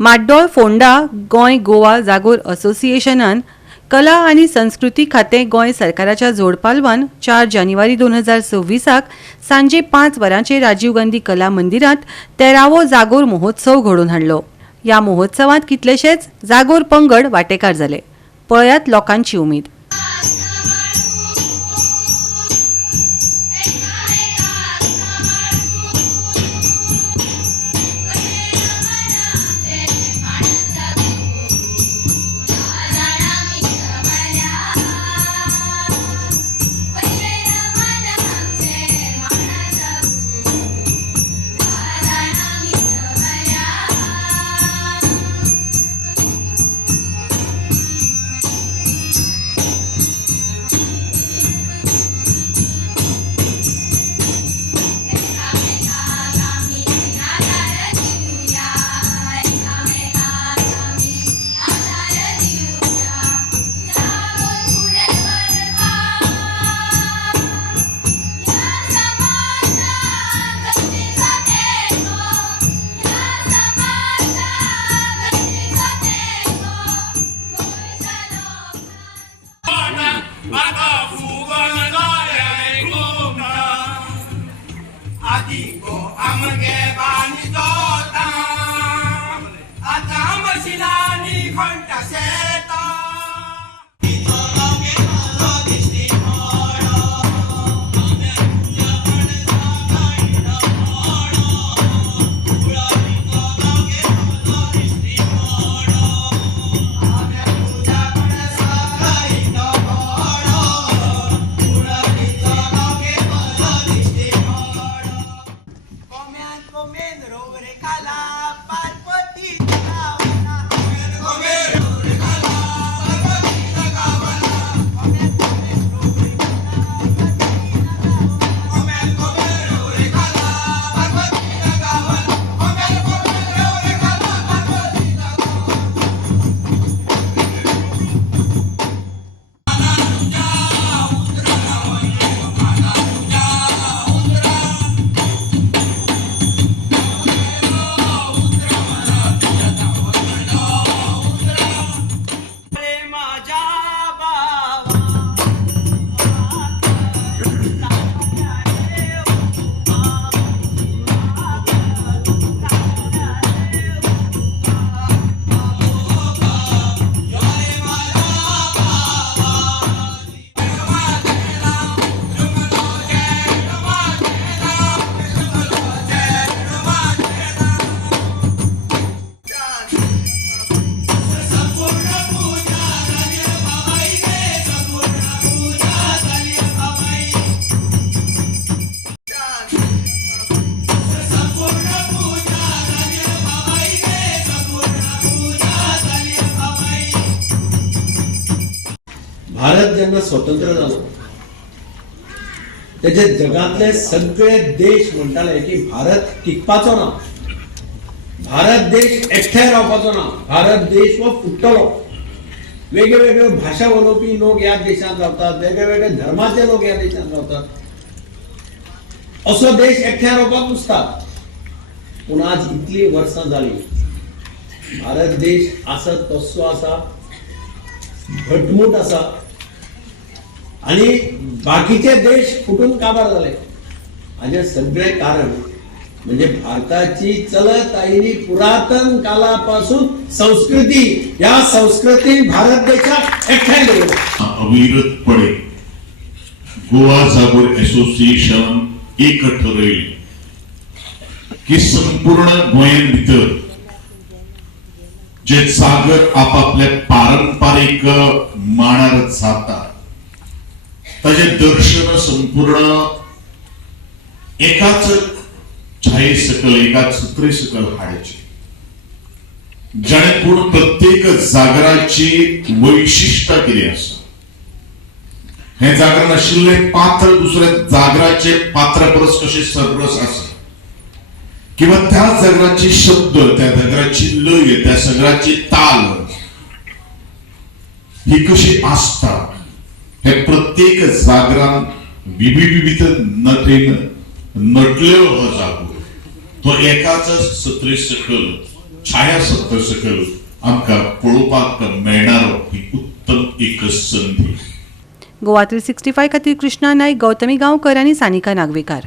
माड्डोळ फोंडा गोंय गोवा जागोर असोसिएशनान कला आनी संस्कृती खातें गोंय सरकाराच्या जोड पालवान 4 जानेवारी 2026 सांजे 5 वरांचेर राजीव गांधी कला मंदिरांत 13वो जागोर महोत्सव घडोवन हाडलो। ह्या महोत्सवांत कितलेशेच जागोर पंगड वांटेकार जाले। पळयात लोकांची उमेद। भारत जेन्ना स्वतंत्र जालो तेजे जगातले सगळे देश म्हणटाले की भारत टिकपाचो ना, भारत देश एकठांय रावपाचो ना, भारत देश हो फुट्टलो। वेगळे वेगळे भाषा उलोवपी लोक ह्या देशांत रावतात, वेगळे वेगळे धर्माचे लोक ह्या देशांत रावतात, असो देश एकठांय रावपाक पुजतात। पूण आज इतली वर्सां जाली भारत देश आसत तसो आसा, घटमूट आसा आणि बाकीचे देश फुटून काबार झाले। हाचे सगळे कारण म्हणजे भारताची चलत आयिल्ली पुरातन कालापासून संस्कृती, या संस्कृती भारत देशात एकठांय दवरल्या। अविरतपणे गोवा जागोर असोसिएशन एक ठरयलें की संपूर्ण गोंयां भितर जे जागर आपापल्या पारंपारीक मांडार जाता ताजे दर्शन संपूर्ण एकाच छाये सकल, एकाच छत्री सकल हाडचे, जाणे करून प्रत्येक जागराची वैशिष्ट्य कितें आसा हे जागर नाशिल्ले पात्र दुसऱ्या जागराचे पात्र परस कशे सरस आसा, किंवा त्या जागराची शब्द, त्या जागराची लय, त्या जागराची ताल ही कशी आसता हे प्रत्येक जागरान विविध नटेन नटलेलो हो जागो तो एकाच सत्रे सकल छाया सत्ता सकल आमकां पळोवपाक मेळणारो ही उत्तम एक संधी. गोवा 365 खातीर कृष्णा नाईक, गौतमी गांवकर आनी सानिका नागवेकार.